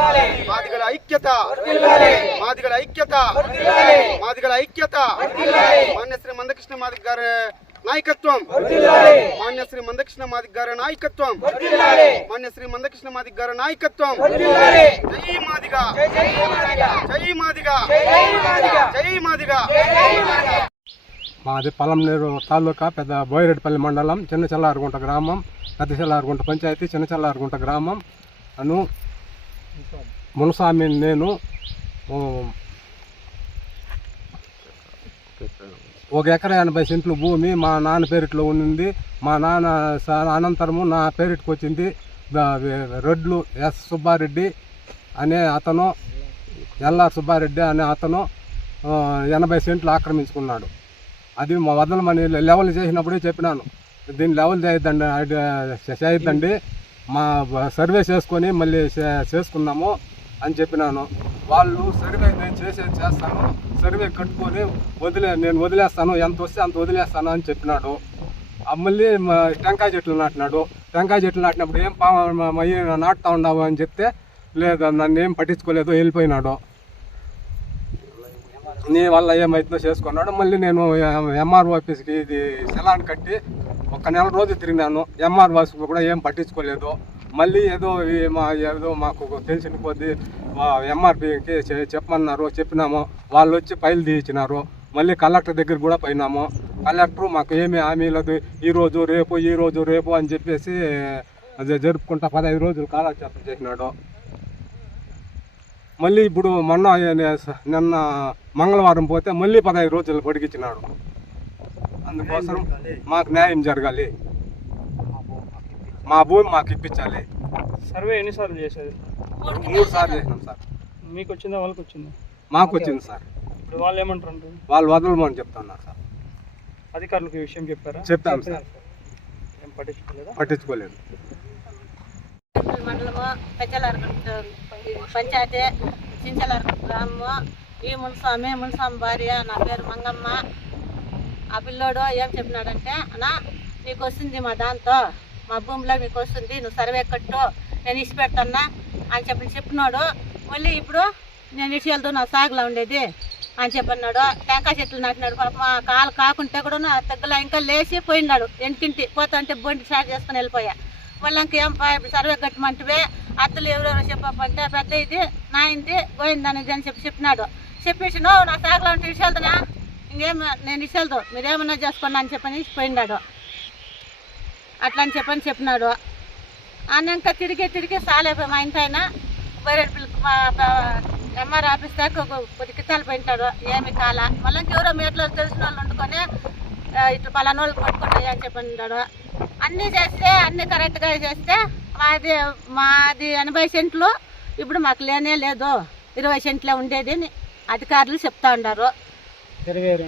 మాదిగల ఐక్యత. మాదిగల ఐక్యత. మాదిగల ఐక్యత. మాన్య శ్రీ మందకృష్ణ మాదిగ గారి నాయకత్వం. మాన్య శ్రీ మందకృష్ణ మాదిగ గారి నాయకత్వం. మాన్య శ్రీ మందకృష్ణ మాదిగ గారి నాయకత్వం. జై మాదిగ. జై మాదిగ. జై మాదిగ. మాది పలంనేరు తాలూకా పెద్ద బోయిరెడ్డిపల్లి మండలం చిన్న చెల్లారుగుంట గ్రామం పెద్ద చెల్లారుగుంట పంచాయతీ చిన్న చెల్లారుగుంట గ్రామం. అను మునసామి నేను ఒక ఎకరా ఎనభై సెంట్లు భూమి మా నాన్న పేరిట్లో ఉండింది మా నాన్న అనంతరము నా పేరిటికి వచ్చింది. రెడ్లు ఎస్ సుబ్బారెడ్డి అనే అతను ఎల్ఆర్ సుబ్బారెడ్డి అనే అతను ఎనభై సెంట్లు ఆక్రమించుకున్నాడు. అది మా వదలమని లెవెల్ చేసినప్పుడే చెప్పినాను. దీన్ని లెవెల్ చేయొద్దండి చేయొద్దండి. మా సర్వే చేసుకొని మళ్ళీ చే- చేసుకుందాము అని చెప్పినాను. వాళ్ళు సర్వే నేను చేసేది చేస్తాను. సర్వే కట్టుకొని వదిలే నేను వదిలేస్తాను. ఎంత వస్తే అంత వదిలేస్తాను అని చెప్పినాడు. మళ్ళీ మా టెంకాయ చెట్లు నాటినాడు. టెంకాయ చెట్లు నాటినప్పుడు ఏం పా మా- నాటుతా ఉన్నావు అని చెప్తే లేదు నన్ను ఏం పట్టించుకోలేదు వెళ్ళిపోయినాడు. నీ వల్ల ఏమైతుందో చేసుకున్నాడు. మళ్ళీ నేను ఎంఆర్ ఆఫీస్కి ఇది సెలాన్ కట్టి ఒక నెల రోజు తిరిగినాను. ఎంఆర్ బస్ కూడా ఏం పట్టించుకోలేదు. మళ్ళీ ఏదో మా ఏదో మాకు తెలిసిన కొద్దీ ఎంఆర్పికి చెప్పమన్నారు చెప్పినాము. వాళ్ళు వచ్చి ఫైల్ తీయించినారు మళ్ళీ కలెక్టర్ దగ్గర కూడా పోయినాము. కలెక్టర్ మాకు ఏమీ హామీ లేదు ఈ రోజు రేపు ఈ రోజు రేపు అని చెప్పేసి అది జరుపుకుంటా పదహైదు రోజులు కాలక్షేపం చేసినాడు. మళ్ళీ ఇప్పుడు మొన్న నిన్న మంగళవారం పోతే మళ్ళీ పదహైదు రోజులు పొడిగించినాడు. అందుకోసం మాకు న్యాయం జరగాలి. మా భూమి మాకు ఇప్పించాలి. సర్వే ఎన్నిసార్లు చేసేది మూడు సార్లు చేసినాం సార్. మీకు వచ్చిందా వాళ్ళకి వచ్చిందా మాకు వచ్చింది సార్. ఇప్పుడు వాళ్ళు ఏమంటారు వాళ్ళు వదలమని చెప్తున్నారు సార్. అధికారులకు ఈ విషయం చెప్పారా? చెప్పాం సార్. ఏం పట్టించుకోలేదా? పట్టించుకోలేదు. మండలము పెద్దలారకుంట పంచాయతీ చించలారకుంట గ్రామము ఈ మున్స్వామి మున్స్వామి భార్య నా పేరు మంగమ్మ. ఆ పిల్లోడు ఏం చెప్పినాడంటే అన్నా నీకు వస్తుంది మా దాంతో మా భూమిలో మీకు వస్తుంది నువ్వు సర్వే కట్టు నేను ఇచ్చి పెడతానా అని చెప్పి చెప్పినాడు. మళ్ళీ ఇప్పుడు నేను ఇచ్చి నా సాగులో ఉండేది అని చెప్పన్నాడు. టెంకాయ చెట్లు నాటినాడు. పాప మా కాలు కాకుంటే కూడా నా తగ్గల ఇంకా లేచి పోయినాడు. ఎంటింటి పోతుంటే బండి స్టార్ట్ చేసుకుని వెళ్ళిపోయా. మళ్ళీ ఇంకేం పా ఇప్పుడు సర్వే కట్టమంటే అత్తలు ఎవరెవరో చెప్పమంటే పెద్ద ఇది నాయింది గోయిందనేది అని చెప్పి చెప్పినాడు. చెప్పేసి నువ్వు నా సాగులో ఉంటే ఇచ్చేళ్తున్నా ఇంకేం నేను ఇచ్చేళ్దు మీరేమన్నా చేసుకోండి అని చెప్పని పోయినాడు అట్లా అని చెప్పని చెప్పినాడు. అన్నాక తిరిగి తిరిగి సాలేపోయి మా ఇంటి ఆయన వేరే మా ఎంఆర్ ఆఫీస్ దాకా ఒక కొద్ది కిత్తాలు పోయింటాడు. ఏమి కాల. మళ్ళీ ఎవరో మీట్లో తెలిసిన వాళ్ళు వండుకొని ఆ, ఇట్లా పలానా వాళ్ళు పట్టుకుంటాయి అని చెప్పి ఉంటాడు అన్నీ చేస్తే అన్నీ కరెక్ట్గా చేస్తే మాది మాది ఎనభై సెంట్లు ఇప్పుడు మాకు లేనే లేదు. ఇరవై సెంట్లే ఉండేది అని అధికారులు చెప్తా ఉన్నారు. సర్వేరు.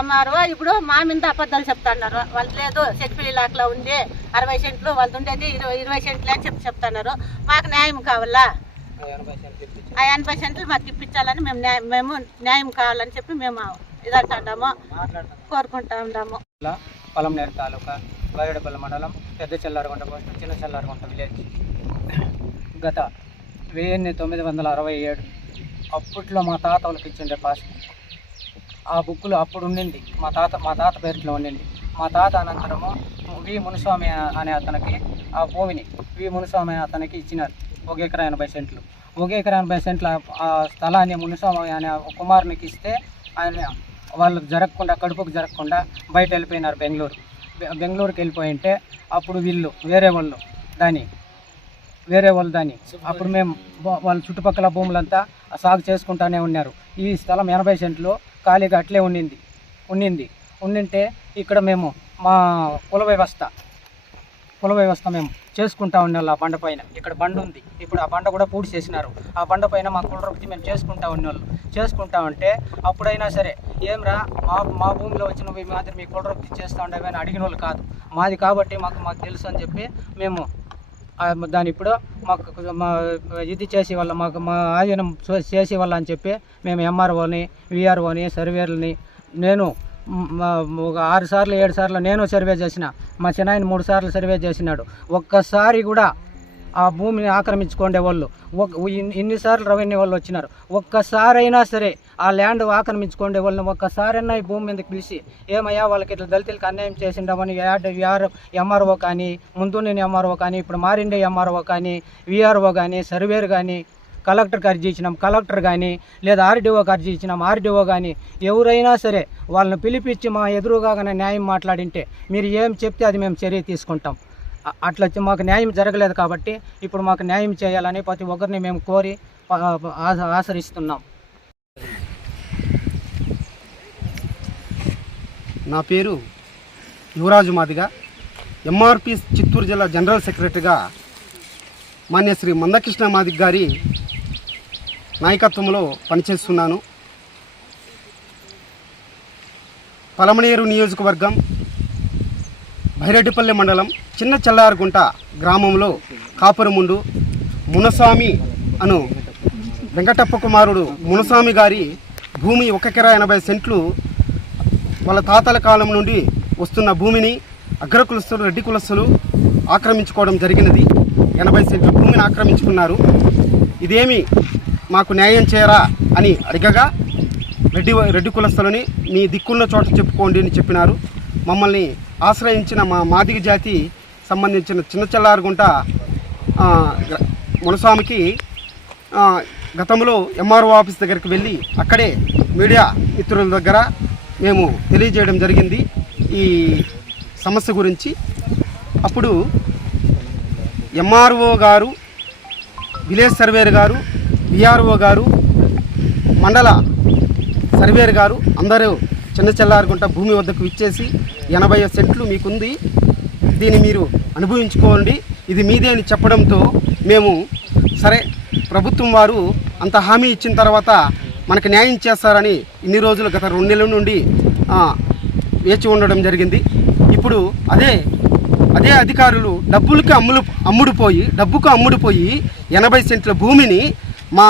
ఎంఆర్ఓ. ఇప్పుడు మా మీద అబద్ధాలు చెప్తా ఉన్నారు వాళ్ళు లేదు సెట్పిల్లి లాక్లో ఉంది. అరవై సెంట్లు వాళ్ళు ఉండేది ఇరవై ఇరవై సెంట్లే అని చెప్పి చెప్తున్నారు. మాకు న్యాయం కావాలా? ఆ ఎనభై సెంట్లు మాకు ఇప్పించాలని మేము న్యాయం మేము న్యాయం కావాలని చెప్పి మేము ఇదంటాము కోరుకుంటా ఉన్నాము. పొలంనేరు తాలూకా బైరడపల్లి మండలం పెద్ద చెల్లారగుంట పోస్ట్ చిన్న చెల్లారగుంట విలేజ్. గత వెయ్యి తొమ్మిది వందల అరవై ఏడు అప్పట్లో మా తాత వాళ్ళకి ఇచ్చిండే పాస్ ఆ బుక్లో అప్పుడు ఉండింది. మా తాత మా తాత పేరులో ఉండింది. మా తాత అనంతరము వి మునుస్వామి అనే అతనికి ఆ భూమిని వి మునుస్వామి అతనికి ఇచ్చినారు. ఒక ఎకరా ఎనభై సెంట్లు. ఒక ఎకరా ఎనభై సెంట్ల ఆ స్థలాన్ని మునుస్వామి అనే కుమారునికి ఇస్తే ఆయన వాళ్ళు జరగకుండా కడుపుకు జరగకుండా బయట వెళ్ళిపోయినారు బెంగళూరు. బెంగళూరుకి వెళ్ళిపోయింటే అప్పుడు వీళ్ళు వేరే వాళ్ళు దాన్ని వేరే వాళ్ళు దాన్ని అప్పుడు మేము వాళ్ళ చుట్టుపక్కల భూములంతా సాగు చేసుకుంటానే ఉన్నారు. ఈ స్థలం ఎనభై సెంట్లు ఖాళీగా అట్లే ఉండింది ఉండింది ఉండింటే ఇక్కడ మేము మా కుల వ్యవస్థ కుల వ్యవస్థ మేము చేసుకుంటా ఉన్నాం ఆ బండ పైన. ఇక్కడ బండ ఉంది. ఇప్పుడు ఆ బండ కూడా పూడి చేసినారు. ఆ బండ పైన మా కుల వృత్తి మేము చేసుకుంటా ఉన్నోళ్ళు చేసుకుంటా ఉంటే అప్పుడైనా సరే ఏమ్రా మా మా భూమిలో వచ్చిన మీ మాదిరి మీ కుల వృత్తి చేస్తూ ఉండేవి అని అడిగిన వాళ్ళు కాదు. మాది కాబట్టి మాకు మాకు తెలుసు అని చెప్పి మేము దాని ఇప్పుడు మాకు మా ఇది చేసే వాళ్ళ మాకు మా ఆధీనం చే- చేసే వాళ్ళ అని చెప్పి మేము ఎంఆర్ఓని విఆర్ఓని సర్వేర్లని నేను మా- ఒక ఆరు సార్లు ఏడు సార్లు నేను సర్వే చేసిన. మా చిన్నాయన మూడు సార్లు సర్వే చేసినాడు. ఒక్కసారి కూడా ఆ భూమిని ఆక్రమించుకోండే వాళ్ళు. ఒక ఇన్నిసార్లు రెవెన్యూ వాళ్ళు వచ్చినారు. ఒక్కసారైనా సరే ఆ ల్యాండ్ ఆక్రమించుకోండే వాళ్ళని ఒక్కసారైనా ఈ భూమి మీదకి పిలిచి ఏమయ్యా వాళ్ళకి ఇట్లా దళితులకు అన్యాయం చేసిండమని యాడ్ విఆర్ ఎంఆర్ఓ కానీ ముందు నేను ఎంఆర్ఓ కానీ ఇప్పుడు మారిండే ఎంఆర్ఓ కానీ విఆర్ఓ కానీ సర్వేర్ కానీ కలెక్టర్కి అర్జీ ఇచ్చినాం కలెక్టర్ కానీ లేదా ఆర్డీఓకి అర్జీ ఇచ్చినాం ఆర్డీఓ కానీ ఎవరైనా సరే వాళ్ళని పిలిపించి మా ఎదురుగానే న్యాయం మాట్లాడింటే మీరు ఏం చెప్తే అది మేము చర్య తీసుకుంటాం. అట్లా మాకు న్యాయం జరగలేదు కాబట్టి ఇప్పుడు మాకు న్యాయం చేయాలని ప్రతి ఒక్కరిని మేము కోరి ప- ఆచరిస్తున్నాం నా పేరు యువరాజు మాదిగ. ఎంఆర్పి చిత్తూరు జిల్లా జనరల్ సెక్రటరీగా మాన్య శ్రీ మందకృష్ణ మాదిగ్ గారి నాయకత్వంలో పనిచేస్తున్నాను. పలమనేరు నియోజకవర్గం భైరెడ్డిపల్లి మండలం చిన్న చెల్లారుగుంట గ్రామంలో కాపురముండు మునస్వామి అను వెంకటప్ప కుమారుడు మునస్వామి గారి భూమి ఒక కిరా ఎనభై సెంట్లు వాళ్ళ తాతల కాలం నుండి వస్తున్న భూమిని అగ్ర కులస్తులు రెడ్డి కులస్తులు ఆక్రమించుకోవడం జరిగినది. ఎనభై సెంట్ల భూమిని ఆక్రమించుకున్నారు. ఇదేమి మాకు న్యాయం చేయరా అని అడిగగా రెడ్డి రెడ్డి కులస్తులని మీ దిక్కున్న చోట చెప్పుకోండి అని చెప్పినారు. మమ్మల్ని ఆశ్రయించిన మా మాదిగ జాతి సంబంధించిన చిన్న చెల్లారుగుంట మునస్వామికి గతంలో ఎంఆర్ఓ ఆఫీస్ దగ్గరికి వెళ్ళి అక్కడే మీడియా మిత్రుల దగ్గర మేము తెలియజేయడం జరిగింది ఈ సమస్య గురించి. అప్పుడు ఎంఆర్ఓ గారు విలేజ్ సర్వేర్ గారు విఆర్ఓ గారు మండల సర్వేర్ గారు అందరూ చిన్న చెల్లారుగుంట భూమి వద్దకు ఇచ్చేసి ఎనభై సెంట్లు మీకుంది. దీన్ని మీరు అనుభవించుకోండి. ఇది మీదే అని చెప్పడంతో మేము సరే ప్రభుత్వం వారు అంత హామీ ఇచ్చిన తర్వాత మనకు న్యాయం చేస్తారని ఇన్ని రోజులు గత రెండు నెలల నుండి వేచి ఉండడం జరిగింది. ఇప్పుడు అదే అదే అధికారులు డబ్బులకి అమ్ములు అమ్ముడుపోయి డబ్బుకు అమ్ముడుపోయి ఎనభై సెంట్ల భూమిని మా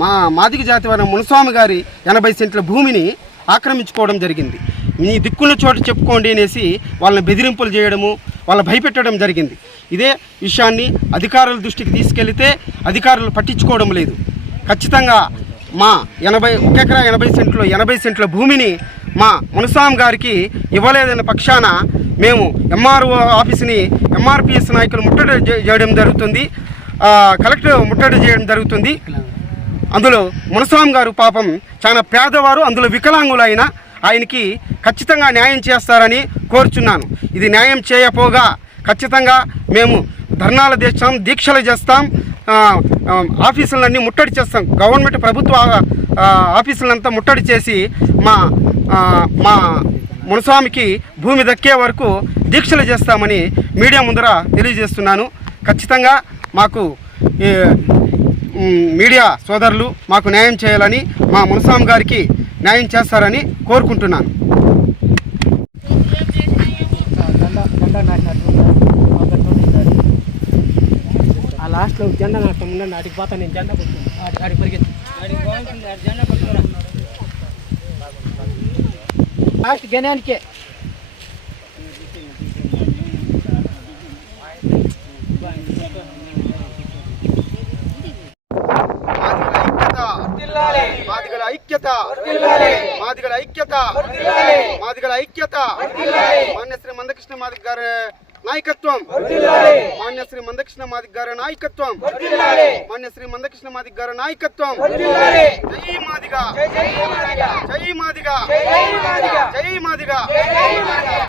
మా మాదిగ జాతి వారి మునస్వామి గారి ఎనభై సెంట్ల భూమిని ఆక్రమించుకోవడం జరిగింది. మీ దిక్కున్న చోటు చెప్పుకోండి అనేసి వాళ్ళని బెదిరింపులు చేయడము వాళ్ళని భయపెట్టడం జరిగింది. ఇదే విషయాన్ని అధికారుల దృష్టికి తీసుకెళ్తే అధికారులు పట్టించుకోవడం లేదు. ఖచ్చితంగా మా ఎనభై ఒక ఎకరా ఎనభై సెంట్లు ఎనభై సెంట్ల భూమిని మా మునసాం గారికి ఇవ్వలేదన్న పక్షాన మేము ఎంఆర్ఓ ఆఫీస్ని ఎంఆర్పిఎస్ నాయకులు ముట్టడి చేయడం జరుగుతుంది. కలెక్టర్ ముట్టడి చేయడం జరుగుతుంది. అందులో మునస్వామి గారు పాపం చాలా పేదవారు అందులో వికలాంగులైన ఆయనకి ఖచ్చితంగా న్యాయం చేస్తారని కోరుచున్నాను. ఇది న్యాయం చేయపోగా ఖచ్చితంగా మేము ధర్నాలు చేస్తాం దీక్షలు చేస్తాం ఆఫీసులన్నీ ముట్టడి చేస్తాం. గవర్నమెంట్ ప్రభుత్వ ఆఫీసులంతా ముట్టడి చేసి మా మా మునస్వామికి భూమి దక్కే వరకు దీక్షలు చేస్తామని మీడియా ముందర తెలియజేస్తున్నాను. ఖచ్చితంగా మాకు మీడియా సోదరులు మాకు న్యాయం చేయాలని మా మునస్వామి గారికి న్యాయం చేస్తారని కోరుకుంటున్నాను. ఆ లాస్ట్లో జెండా నాటం ఉండండి అడిగి పోతా నేను జెండా పట్టుకుని అడిగి పరిగెత్తి. లాస్ట్ గణానికే మాదిగల ఐక్యత. మాదిగల ఐక్యత. మాదిగల ఐక్యత. మాన్య శ్రీ మందకృష్ణ మాదిగ గారి నాయకత్వం. మాన్య శ్రీ మందకృష్ణ మాదిక్ గారి నాయకత్వం. మాన్య శ్రీ మందకృష్ణ మాదిక్ గారి నాయకత్వం. జై మాదిగా. జై మాదిగా. జై మాదిగా.